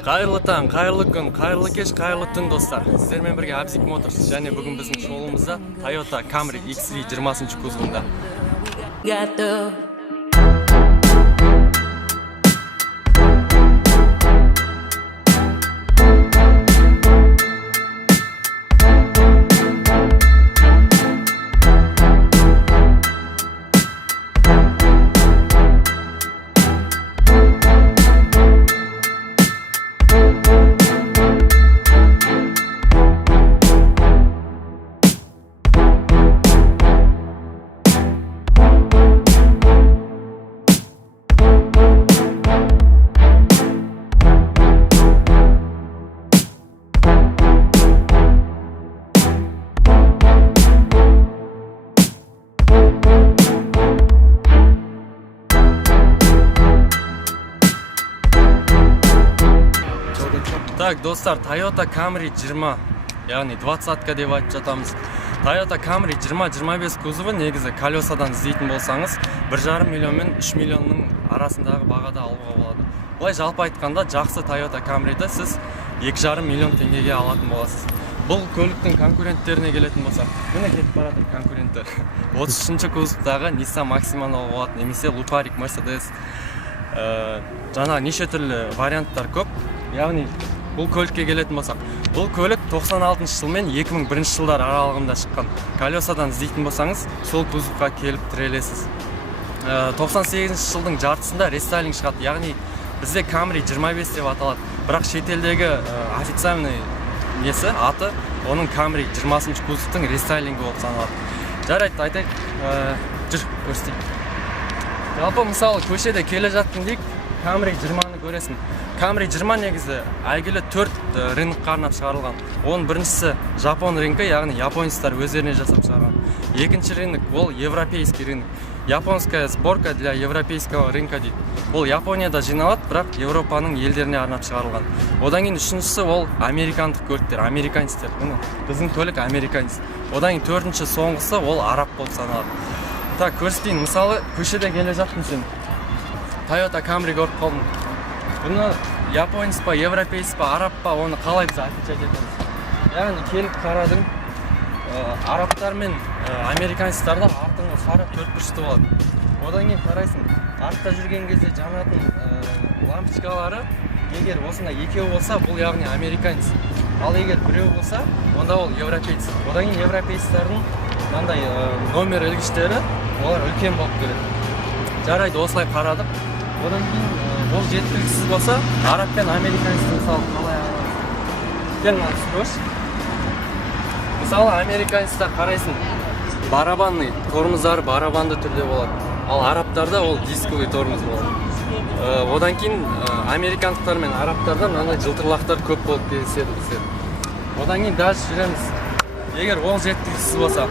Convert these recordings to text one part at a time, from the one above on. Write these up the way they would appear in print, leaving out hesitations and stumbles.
Қайырлы таң, қайырлы күн, қайырлы кеш, қайырлы түн достар. Сіздермен бірге Абзик Моторс және бүгін біздің шоуымызда Toyota Camry XV 20-шы кузовында. Так, достар, Toyota Camry 20, яғни 20-ка деп айтып жатамыз. Toyota Camry 20-25 кузовы негізі колесадан іздейтін болсаңыз 1,5 миллион мен 3 миллионның арасындағы бағада алуға болады. Бұлай жалпы айтқанда жақсы Toyota Camry'ді сіз 2,5 миллион теңгеге алатын боласыз. Бұл көліктің конкуренттеріне келетін болсақ, міне кетіп баратыр конкуренттер. 33-ші кузовтағы Nissan Maxima болады, немесе Luparik, Mercedes. Жаңа неше түрлі варианттар көп. Яғни бұл көлікке келетін болсақ, бұл көлік 96 жыл мен 2001 жылдар аралығында шыққан. Колесадан іздейтін болсаңыз, сол кузовқа келіп тірелесіз. 98 жылдың жартысында рестайлинг шығады, яғни бізде Camry 25 деп аталады. Бірақ шетелдегі официальный несі, аты, оның Camry 20-шы кузовтың рестайлингі болып саналады. Жарайды, айтайық, жүр, көрсетейік. Жалпы мысалы көшеде келе жаттың дейік, Camry 20-ны көресің. Camry 20 негізі әйгілі 4 рынокқа арнап шығарылған. Оның біріншісі Жапон рынкі, яғни японецтер өздеріне жасап шығарған. Екінші рынок ол европейский рынок. Японская сборка для европейского рынка дейді. Ол Японияда жиналады, бірақ Европаның елдеріне арнап шығарылған. Одан кейін үшіншісі ол американдық көліктер, американецтер. Біздің көлік американец. Одан кейін төртінші соңғысы ол араб болып саналады. Так, көрсетейін, мысалы көшеде келе жаттың сен. Toyota Camry көріп қалдың. Бұны японец па, европейец па, араб па, оны қалай біз отличать етеміз? Яғни келіп қарадың, арабтар мен американецтарда артыңғы фара 4 бұрышты болады. Одан кейін қарайсың, артта жүрген кезде жанатын лампочкалары, егер осында екеу болса, бұл яғни американец. Ал егер біреу болса, онда ол европейец. Одан кейін европейцтердің мынандай номер ілгіштері, олар үлкен болып келеді. Жарайды, осылай қарадық. Одан кейін ол жеткіліксіз болса, араб пен американецті мысалы қалай аламыз? Кел маған көрш. Мысалы американецтер қарайсың, барабанный тормоздары барабанды түрде болады. Ал арабтарда ол дисковый тормоз болады. Одан кейін американдықтар мен арабтарда мынандай жылтырлақтар көп болып кездеседі бізде. Одан кейін дальше жүреміз. Егер ол жеткіліксіз болса,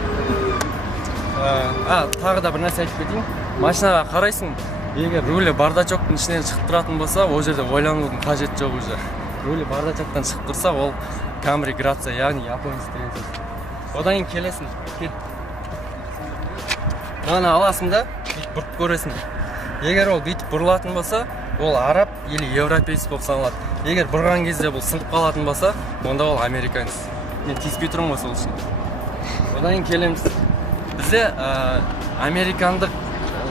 тағы да бір нәрсе айтып кетейін. Машинаға қарайсың, егер рулі бардачоктың ішінен шығып тұратын болса, ол жерде ойланудың қажет жоқ уже. Рулі бардачоктан шығып тұрса, ол Camry Grazia, яғни японец деген сөз. Одан кейін келесің, кел. Мынаны аласың да, бүйтіп бұрып көресің. Егер ол бүйтіп бұрылатын болса, ол араб или европейец болып саналады. Егер бұрған кезде бұл сынып қалатын болса, онда ол американец. Мен тиіспей тұрмын осы үшін. Одан кейін келеміз. Бізде американдық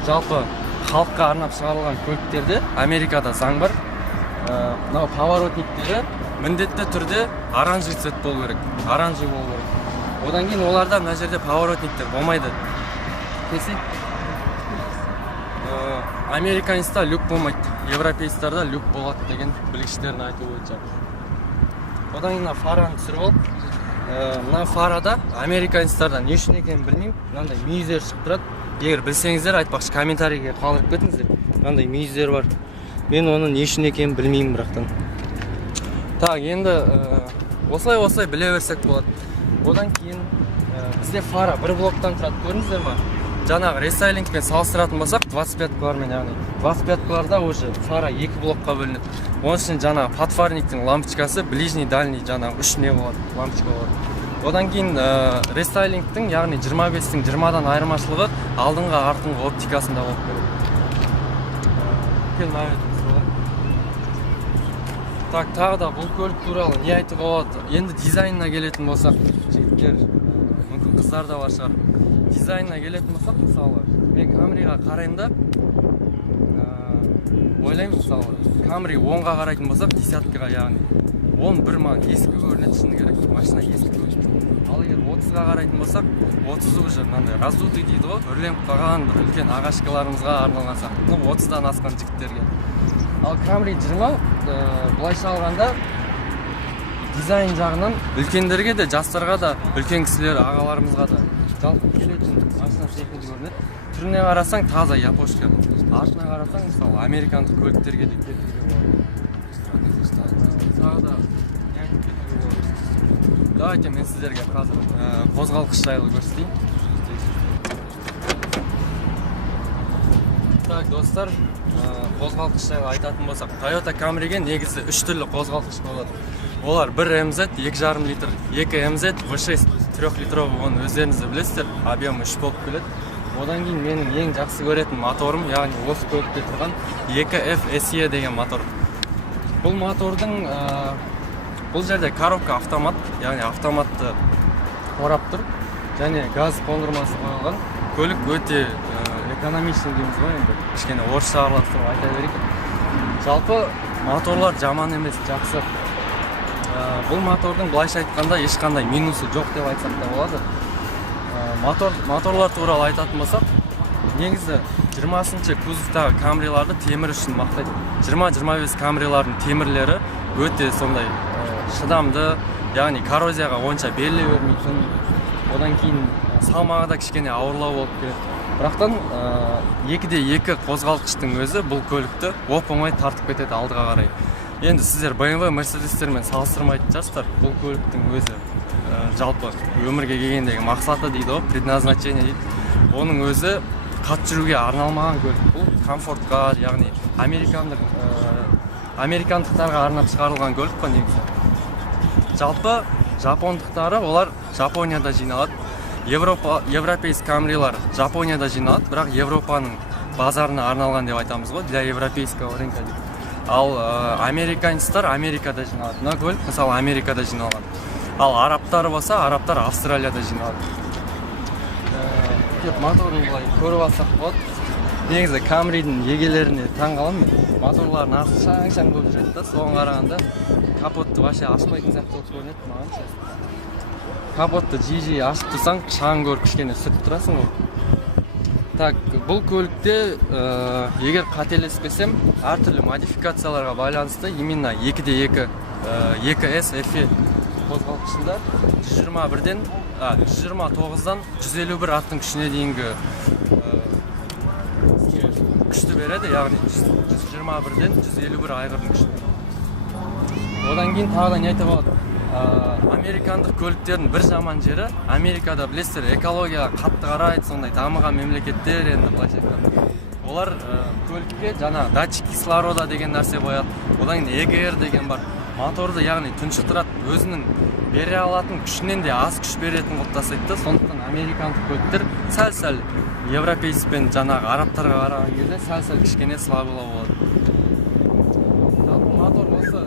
жалпы халыққа арнап шығарылған көліктерде Америкада заң бар. Мынау поворотниктері міндетті түрде оранжевый цвет болу керек. Оранжевый болу керек. Одан кейін оларда мына жерде поворотниктер болмайды. Келсей. Американецта люк болмайды. Европейцтерда люк болады деген білгіштердің айтуы бойынша. Одан кейін фараны түсіріп алып, мына фарада американецтерда не үшін екенін білмеймін. Мынандай мүйіздер шығып тұрады. Егер білсеңіздер, айтпақшы комментарийге қалдырып кетіңіздер. Мынандай мүйіздер бар. Мен оны не үшін екенін білмеймін бірақтан. Так, енді осылай біле берсек болады. Одан кейін бізде фара бір блоктан тұрады, көрдіңіздер ма? Жаңағы рестайлингпен салыстыратын болсақ, 25-клармен, яғни 25-кларда уже фара 2 блокқа бөлінеді. Оның үшін жаңағы подфарниктің лампочкасы ближний, дальний жаңағы 3 не болады, лампочка болады. Одан кейін рестайлингтің, яғни 25-тің 20-дан айырмашылығы алдыңғы артыңғы оптикасында болып көреді. Кел мәліметіміз болады. Так, тағы да бұл көлік туралы не айтуға болады? Енді дизайнына келетін болсақ, жігіттер, мүмкін қыздар да бар шығар. Дизайнына келетін болсақ, мысалы, мен Camryға қараймын да, ойлаймын, мысалы, Camry 10-ға қарайтын болсақ, 10-ға, яғни 11 маған ескі көрінеді, шыны керек, машина ескі көрінеді. Ал егер 30-ға қарайтын болсақ, 30 уже мынандай раздутый дейді ғой, үрленіп қалған бір үлкен ағашкаларымызға арналған сияқты, 30-дан асқан жігіттерге. Ал Camry 20 былайша алғанда дизайн жағынан үлкендерге де, жастарға да, үлкен кісілер, ағаларымызға да жалпы келетін машина секілді көрінеді. Түріне қарасаң таза япошка, артына қарасаң мысалы американдық көліктерге де кетуге болады. Тағы да давайте мен сіздерге қазір қозғалтқыш жайлы көрсетейін. Так, достар, қозғалтқыш жайлы айтатын болсақ, Toyota Camry'ге негізі 3 түрлі қозғалтқыш болады. Олар 1 MZ 2,5 литр, 2 MZ V6 3 литровый, оны өздеріңізді білесіздер, объемы 3 болып келеді. Одан кейін менің ең жақсы көретін моторым, яғни осы көлікте тұрған 2F SE деген мотор. Бұл мотордың бұл жерде коробка автомат, яғни автоматты орап тұр, және газ қондырмасы қойылған. Көлік өте экономичный дейміз ғой, енді кішкене орысша араластырып айта берейік. Жалпы моторлар жаман емес, жақсы. Бұл мотордың былайша айтқанда ешқандай минусы жоқ деп айтсақ та болады. Моторлар туралы айтатын болсақ, негізі 20-шы кузовтағы Camry'ларды темір үшін мақтайды. 20-25 Camry'лардың темірлері өте сондай шыдамды, яғни коррозияға онша беріле бермейтін. Одан кейін салмағы да кішкене ауырлау болып келеді. Бірақтан 2-2 қозғалтқыштың өзі бұл көлікті оп-оңай тартып кетеді алдыға қарай. Енді сіздер BMW, Mercedesтермен салыстырмайтын шығарсыздар. Бұл көліктің өзі жалпы өмірге келгендегі мақсаты дейді ғой, предназначение дейді. Оның өзі қат жүруге арналмаған көлік. Бұл комфортқа, яғни американдықтарға арнап шығарылған көлік қой негізі. Жалпы жапондықтары олар Жапонияда жиналады. Европейский Camry'лар Жапонияда жиналады, бірақ Европаның базарына арналған деп айтамыз ғой, для европейского рынка дейді. Ал американецтер Америкада жиналады. Мына көлік мысалы Америкада жиналған. Ал арабтар болса, арабтар Австралияда жиналады. Моторын былай көріп алсақ болады. Негізі Camry'дің егелеріне таң қаламын мен. Моторларын артı шаң-шаң болып жүреді да, соған қарағанда капотты вообще ашпайтын сияқты болып көрінеді маған ше. Капотты жиі ашып тұрсаң, шаң көріп кішкене сүртіп тұрасың ғой. Так, бұл көлікте егер қателеспесем, әртүрлі модификацияларға байланысты именно 2-2 2S FE қозғалтқышында 129-дан 151 аттың күшіне дейінгі күшті береді, яғни 121-ден 151 айғырдың күшіне. Одан кейін тағы да не айтып алады? Американдық көліктердің бір жаман жері, Америкада білесіздер, экологияға қатты қарайды, сондай дамыған мемлекеттер, енді былайша айтқанда. Олар көлікке жаңа датчик кислорода деген нәрсе қояды. Одан кейін EGR деген бар. Моторды яғни тұншықтырады, өзінің бере алатын күшінен де аз күш беретін қылып тастайды. Сондықтан американдық көліктер сәл-сәл европейспен жаңағы арабтарға қараған кезде сәл-сәл кішкене слабылау болады. Мотор осы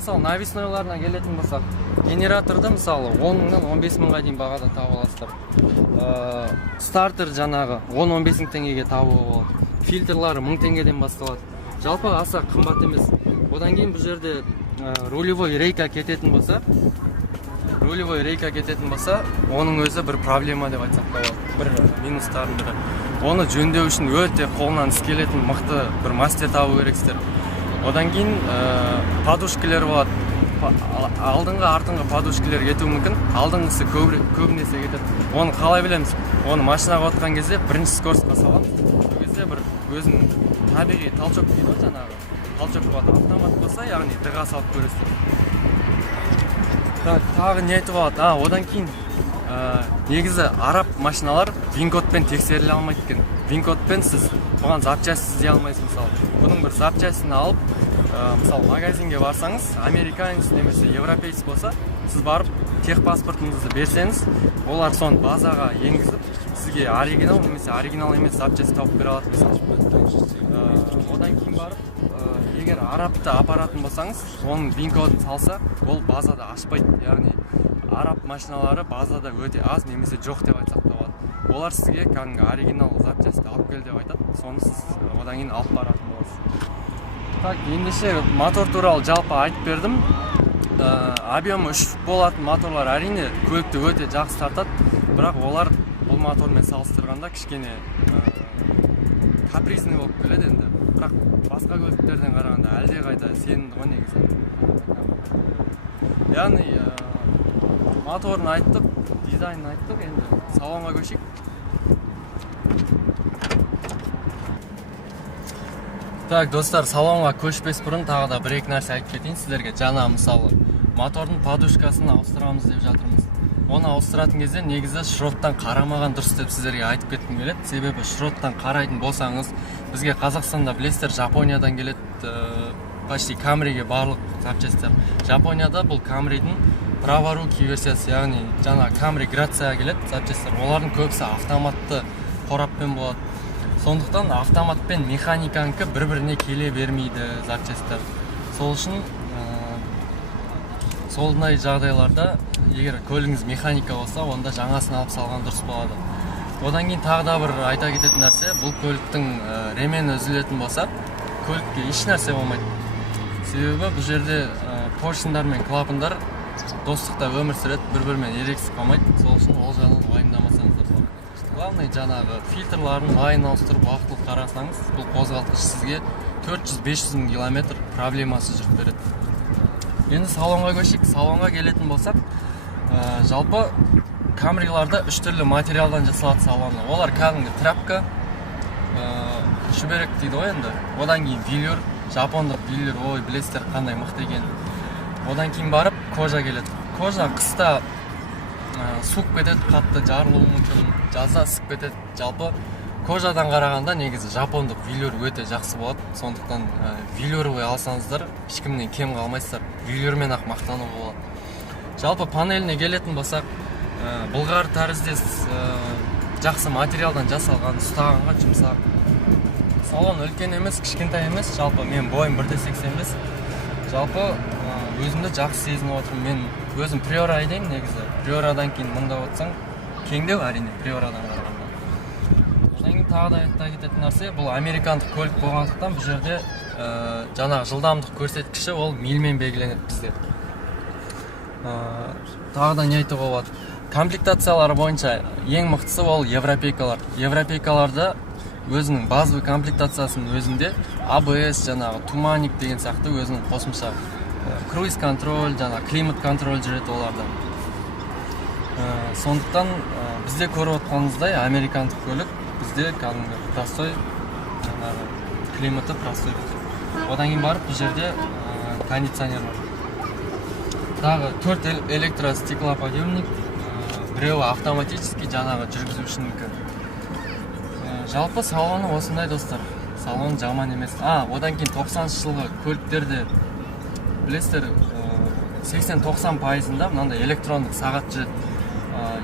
мысалы навеснойларына келетін болсақ, генераторды мысалы 10-нан 15-мыңға дейін бағада тауып аласыздар. Стартер жаңағы 10-15 мың теңгеге табуға болады. Фильтрлары 1000 теңгеден басталады. Жалпы аса қымбат емес. Одан кейін бұл жерде рулевой рейка кететін болса, оның өзі бір проблема деп айтсақ та болады. Бір минустардың бірі. Оны жөндеу үшін өте қолынан іс келетін мықты бір мастер табу керексіздер. Одан кейін подушкілер болады. Алдыңғы артыңғы подушкілер кетуі мүмкін. Алдыңғысы көбінесе кетеді. Оны қалай білеміз? Оны машинаға отқан кезде бірінші скоростқа салған. Сол кезде бір өзінің табиғи толчок дейді ғой жаңағы. Толчок болады. Автомат болса, яғни дыға салып көресіздер. Тағы не айтып алады? Одан кейін негізі араб машиналар вин-кодпен тексеріле алмайды екен. Вин-кодпен сіз оған запчасть іздей алмайсыз мысалы. Бұның бір запчастьін алып, мысалы магазинге барсаңыз, американец немесе европейец болса, сіз барып техпаспортыңызды берсеңіз, олар соны базаға енгізіп, сізге оригинал немесе оригинал емес запчасть тауып бере алады мысалы. Одан кейін барып егер арапты апаратын болсаңыз, оның вин кодын салса, ол базада ашпайды. Яғни араб машиналары базада өте аз немесе жоқ деп айтсақ та болады. Олар сізге кәдімгі оригинал запчасты алып кел деп айтады, соны сіз одан кейін алып баратын боласыз. Так, ендеше мотор туралы жалпы айтып бердім. Объемы 3 болатын моторлар әрине көлікті өте жақсы тартады, бірақ олар бұл мотормен салыстырғанда кішкене капризный болып келеді енді. Бірақ басқа көліктерден қарағанда әлде қайда сенімді ғой негізі. Яғни моторын айттық, дизайнын айттық, енді салонға көшейік. Так, достар, салонға көшпес бұрын тағы да бір-екі нәрсе айтып кетейін сіздерге. Жаңа мысалы мотордың подушкасын ауыстырамыз деп жатырмыз. Оны ауыстыратын кезде негізі шроттан қарамаған дұрыс деп сіздерге айтып кеткім келеді. Себебі шроттан қарайтын болсаңыз, бізге Қазақстанда білесіздер, Жапониядан келеді, почти Камриге барлық запчастьтер. Жапонияда бұл Камридің праворуки версиясы, яғни жаңа Камри Грацияға келеді запчастьтер. Олардың көбісі автоматты қораппен болады. Сондықтан автомат пен механиканікі бір-біріне келе бермейді запчастьтер. Сол үшін солдай жағдайларда егер көлігіңіз механика болса, онда жаңасын алып салған дұрыс болады. Одан кейін тағы да бір айта кететін нәрсе, бұл көліктің ремені үзілетін болса, көлікке еш нәрсе болмайды. Себебі бұл жерде поршындар мен клапандар достықта өмір сүреді, бір-бірімен ерегісіп қалмайды. Сол үшін ол жағынан уайымдамасаңыздар болады. Главный жаңағы фильтрларын майын ауыстырып уақытылы қарасаңыз, бұл қозғалтқыш сізге 400-500 мың километр проблемасы жүріп береді. Енді салонға көшейік. Салонға келетін болсақ, жалпы Камриларда 3 түрлі материалдан жасалады салоны. Олар кәдімгі трапка, шүберек дейді ғой енді. Одан кейін вилюр, жапондық вилюр, ой, білесіздер қандай мықты екен. Одан кейін барып кожа келеді. Кожа қыста суып кетеді, қатты жарылуы мүмкін, жазда ысып кетеді. Жалпы кожадан қарағанда негізі жапондық вилюр өте жақсы болады. Сондықтан вилюровый алсаңыздар, ешкімнен кем қалмайсыздар. Вилюрмен ақ мақтану болады. Жалпы панеліне келетін болсақ, бұлғар тәріздес жақсы материалдан жасалған, ұстағанға жұмсақ. Салон үлкен емес, кішкентай емес. Жалпы мен бойым 1.85. Жалпы өзімді жақсы сезініп отырмын. Мен өзім Приора айдаймын негізі. Приорадан кейін мұнда отырсаң, кеңдеу әрине Приорадан қарағанда. Одан кейін тағы да айта кететін нәрсе, бұл американдық көлік болғандықтан бұл жерде жаңағы жылдамдық көрсеткіші ол мильмен белгіленеді бізде. Тағы да не айтуға болады? Комплектациялары бойынша ең мықтысы ол европейкалар. Европейкаларда өзінің базовый комплектациясының өзінде ABS, жаңағы туманик деген сияқты өзінің қосымша круиз контроль, жаңағы климат контроль жүреді оларда. Сондықтан бізде көріп отқанымыздай американдық көлік бізде кәдімгі простой, жаңағы климаты простой. Одан кейін барып бұл жерде кондиционер бар. Тағы 4 электростеклоподъемник, біреуі автоматический, жаңағы жүргізушінікі. Жалпы салоны осындай достар. Салон жаман емес. Одан кейін 90 жылғы көліктерде білесіздер 80-90%-ында мынандай электрондық сағат жүреді.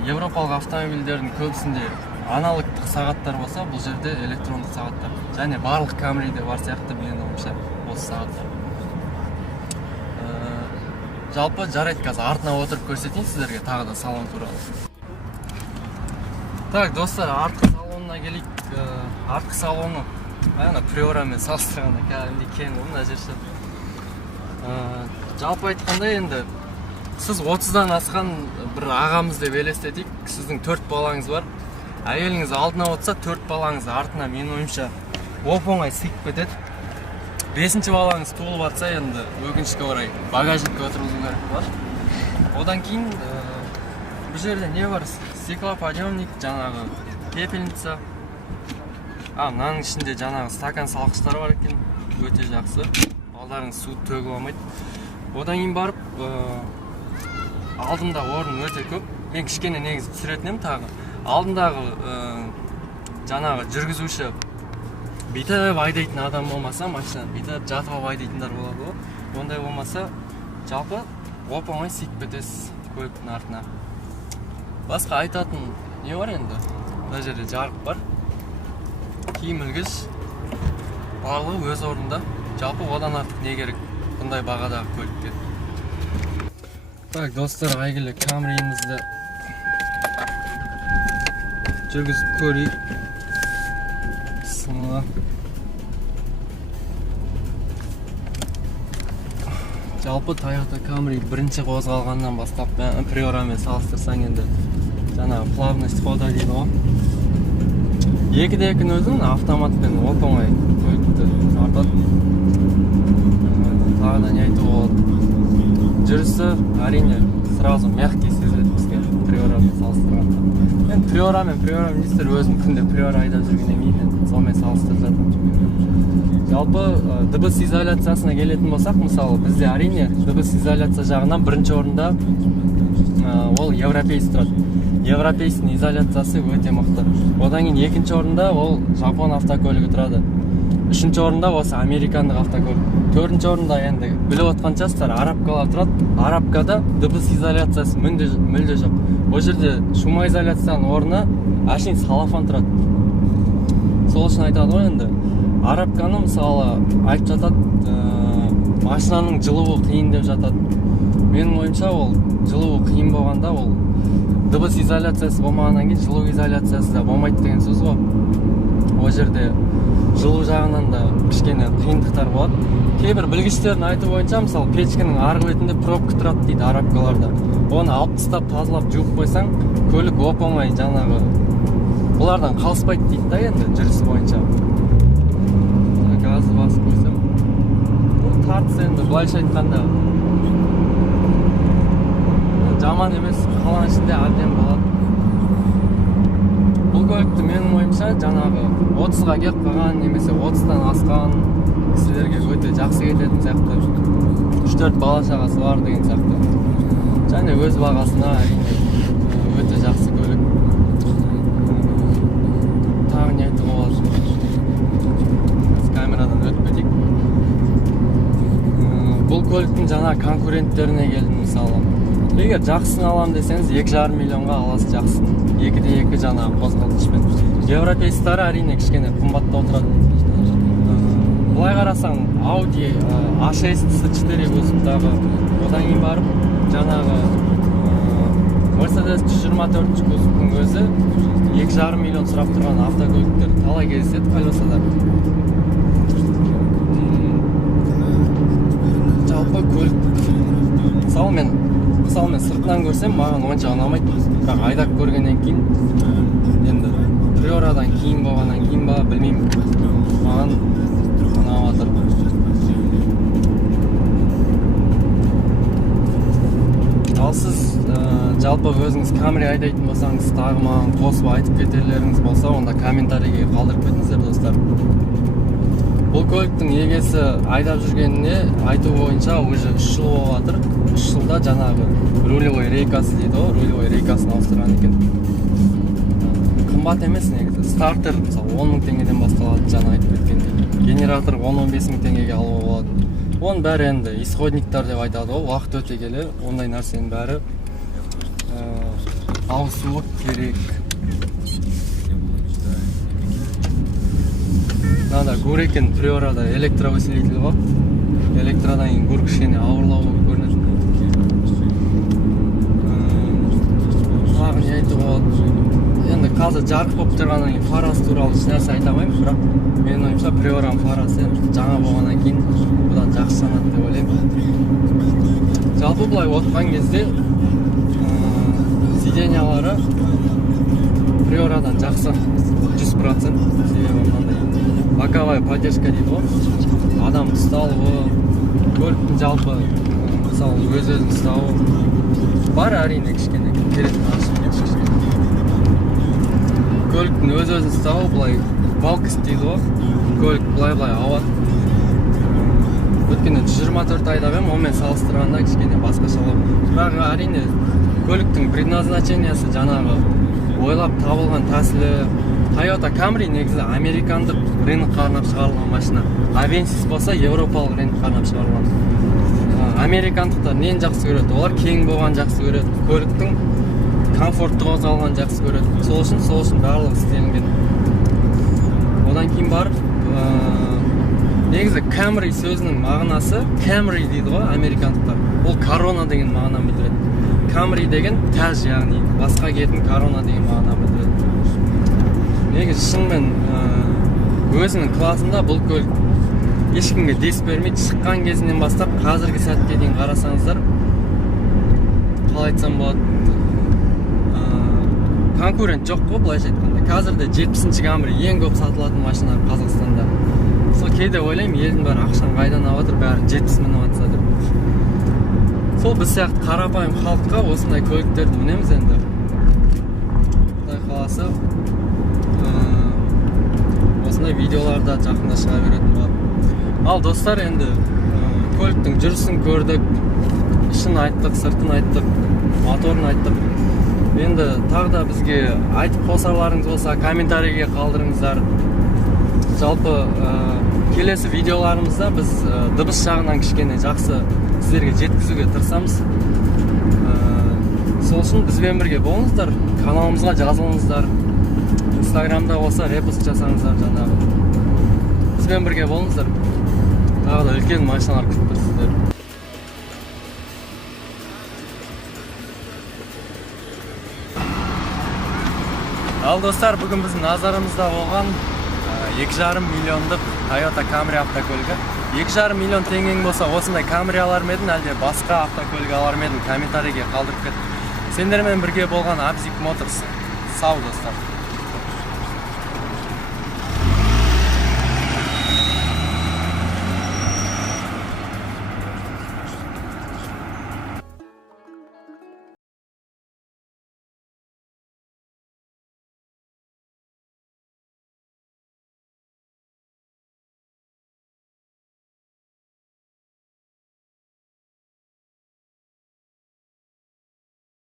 Европалық автомобильдердің көбісінде аналогтық сағаттар болса, бұл жерде электрондық сағаттар. Және барлық Камриде бар сияқты менің ойымша осы сағаттар. Жалпы жарайды, қазір артына отырып көрсетейін сіздерге тағы да салон туралы. Так, достар, артқы салонына келейік. Артқы салоны Приорамен салыстырғанда кәдімгідей кең ғой мына жерше. Жалпы айтқанда енді сіз 30-дан асқан бір ағамыз деп елестетейік. Сіздің 4 балаңыз бар. Әйеліңіз алдына отырса, 4 балаңыз артына менің ойымша оп-оңай сыйып кетеді. 5-ші балаңыз туылып жатса, енді өкінішке орай багажникке отырғызу керек болады. Одан кейін бұл жерде не бар? Стеклоподъемник, жаңағы пепельница. Мынаның ішінде жаңағы стакан салғыштар бар екен, өте жақсы. Балдарыңыз суды төгіп алмайды. Одан кейін барып алдымда орын өте көп. Мен кішкене негізі түсіретінем тағы. Алдымдағы жаңағы жүргізуші бүйтіп айдайтын адам болмаса, машина бүйтіп жатып айдайтындар болады ғой. Ондай болмаса, жалпы оп-оңай сыйып кетесіз көліктің артына. Басқа айтатын не бар енді? Мына жерде жарық бар. Киім ілгіш. Барлығы өз орнында. Жалпы одан артық не керек бұндай бағадағы көлікке. Так, достар, әйгілі Камриімізді жүргізіп көрейік. Сымыла. Жалпы Toyota Camry бірінші қозғалғаннан бастап Priora'мен салыстырсаң енді жаңағы плавность хода дейді ғой. Екі-де-екінің өзін автоматпен оп-оңай көлікті тартады. Тағы да не айтуға болады. Жүрісі әрине сразу мягкий сезіледі бізге Priora'мен салыстырғанда. Мен Priora министр өзім күнде Priora айдап жүргеннен кейін сонымен салыстырып жатырмын. Жалпы дыбыс изоляциясына келетін болсақ, мысалы бізде әрине дыбыс изоляция жағынан бірінші орында ол европейс тұрады. Европейстің изоляциясы өте мықты. Одан кейін екінші орында ол Жапон автокөлігі тұрады. Үшінші орында осы американдық автокөлік. Төртінші орында енді біліп отқан шығарсыздар арабкалар тұрады. Арабкада дыбыс изоляциясы мүлде жоқ. Ол жерде шумоизоляцияның орнына әшейін салафан тұрады. Сол үшін айтады ғой енді. Арабканы мысалы айтып жатады, машинаның жылуы қиын деп жатады. Менің ойымша ол жылуы қиын болғанда ол дыбыс изоляциясы болмағаннан кейін жылу изоляциясы да болмайды деген сөз ғой. Ол жерде жылу жағынан да кішкене қиындықтар болады. Кейбір білгіштердің айтуы бойынша мысалы печкінің арғы бетінде пробка тұрады дейді арабкаларда. Оны алып тастап тазалап жуып қойсаң, көлік оп-оңай жаңағы бұлардан қалыспайды дейді да енді жүрісі бойынша. Газды басып қойсам. Бұл тартыс енді былайша айтқанда жаман емес, қаланың ішінде әбден болады. Бұл көлікті менің ойымша жаңағы 30-ға келіп қалған немесе 30-дан асқан кісілерге өте жақсы кететін сияқты. 3-4 бала шағасы бар деген сияқты. Және өз бағасына әрине өте жақсы көлік. Тағы не айтуға болады. Камерадан өтіп кетейік. Бұл көліктің жаңа конкуренттеріне келдім мысалы. Егер жақсысын алам десеңіз 2,5 миллионға аласыз жақсысын. 2-де-2 жаңағы қозғалтқышпен. Европейстары әрине кішкене қымбаттау тұрады. Бұлай қарасаң Audi A6 C4 кузовтағы, одан кейін барып жаңағы Mercedes 124 кузовтың өзі 2,5 миллион сұрап тұрған автокөліктер талай кездеседі колесада. Жалпы көлік мысалы мен сыртынан көрсем маған онша ұнамайды. Бірақ айдап көргеннен кейін енді Priora'дан кейін болғаннан кейін ба білмеймін. Маған ұнап жатыр. Ал сіз жалпы өзіңіз Camry айдайтын болсаңыз, тағы маған қосып айтып кетерлеріңіз болса, онда комментарийге қалдырып кетіңіздер достар. Бұл көліктің егесі айдап жүргеніне айту бойынша уже 3 жыл болып жатыр. 3 жылда жаңағы рулевой рейкасы дейді ғой, рулевой рейкасын ауыстырған екен. Қымбат емес негізі. Стартер мысалы 10 мың теңгеден басталады, жаңа айтып кеткендей. Генератор 10-15 мың теңгеге алуға болады. Оның бәрі енді исходниктар деп айтады ғой, уақыт өте келе ондай нәрсенің бәрі ауысуы керек. Мынада гур екен Priora'да электроусилитель бар. Электродан кейін гур кішкене ауырлау болып көрінеді. Тағы не айтуға болады. Енді қазір жарық болып тұрғаннан кейін фарасы туралы ешнәрсе айта алмаймын, бірақ менің ойымша Priora'ның фарасы жаңа болғаннан кейін бұдан жақсы санады деп ойлаймын. Жалпы бұлай отқан кезде сиденьялары Priora'дан жақсы 100%. Себебі мынандай боковая поддержка дейді ғой. Адам ұсталуы, көліктің жалпы мысалы өз-өзін ұстауы бар әрине кішкене керек кішкене. Көліктің өз-өзін ұстауы былай балкіс дейді ғой. Көлік былай ауады. Өткенде 124 айдап ем, онымен салыстырғанда кішкене басқаша болады. Бірақ әрине көліктің предназначениясы жаңағы ойлап табылған тәсілі. Toyota Camry негізі американдық рынокқа арнап шығарылған машина. Avensis болса европалық рынокқа арнап шығарылған. Американдықтар нені жақсы көреді? Олар кең болған жақсы көреді. Көліктің комфортты қозғалған жақсы көреді. Сол үшін барлығы істелінген. Одан кейін барып Негізі Camry сөзінің мағынасы Camry дейді ғой американдықтар. Ол корона деген мағынаны білдіреді. Camry деген тәж, яғни басқа кетін, корона деген мағынаны білдіреді. Негізі шынымен өзінің класында бұл көлік ешкімге дес бермейді. Шыққан кезінен бастап қазіргі сәтке дейін қарасаңыздар, қалай айтсам болады, конкурент жоқ қой, былайша айтқанда. Қазірде 70-ші Camry ең көп сатылатын машина Қазақстанда. Сол кейде ойлаймын, елдің бәрі ақшаны қайдан алып жатыр, бәрі 70 мініп жатса деп. Сол біз сияқты қарапайым халыққа осындай көліктерді мінеміз енді. Құдай қаласа осындай видеоларда жақында шыға беретін болады. Ал достар, енді көліктің жүрісін көрдік, ішін айттық, сыртын айттық, моторын айттық. Енді тағы да бізге айтып қосарларыңыз болса, комментарийге қалдырыңыздар. Жалпы келесі видеоларымызда біз дыбыс жағынан кішкене жақсы сіздерге жеткізуге тырысамыз. Сол үшін бізбен бірге болыңыздар, каналымызға жазылыңыздар. Инстаграмда болса репост жасаңыздар жаңағы. Бізбен бірге болыңыздар. Тағы да үлкен машиналар күтіп тұр сіздер. Ал достар, бүгін біздің назарымызда болған 2,5 миллиондық Toyota Camry автокөлігі. 2,5 миллион теңгең болса, осындай Camry алар ма едің, әлде басқа автокөлік алар ма едің, комментарийге қалдырып кет. Сендермен бірге болған Abzik Motors. Сау достар.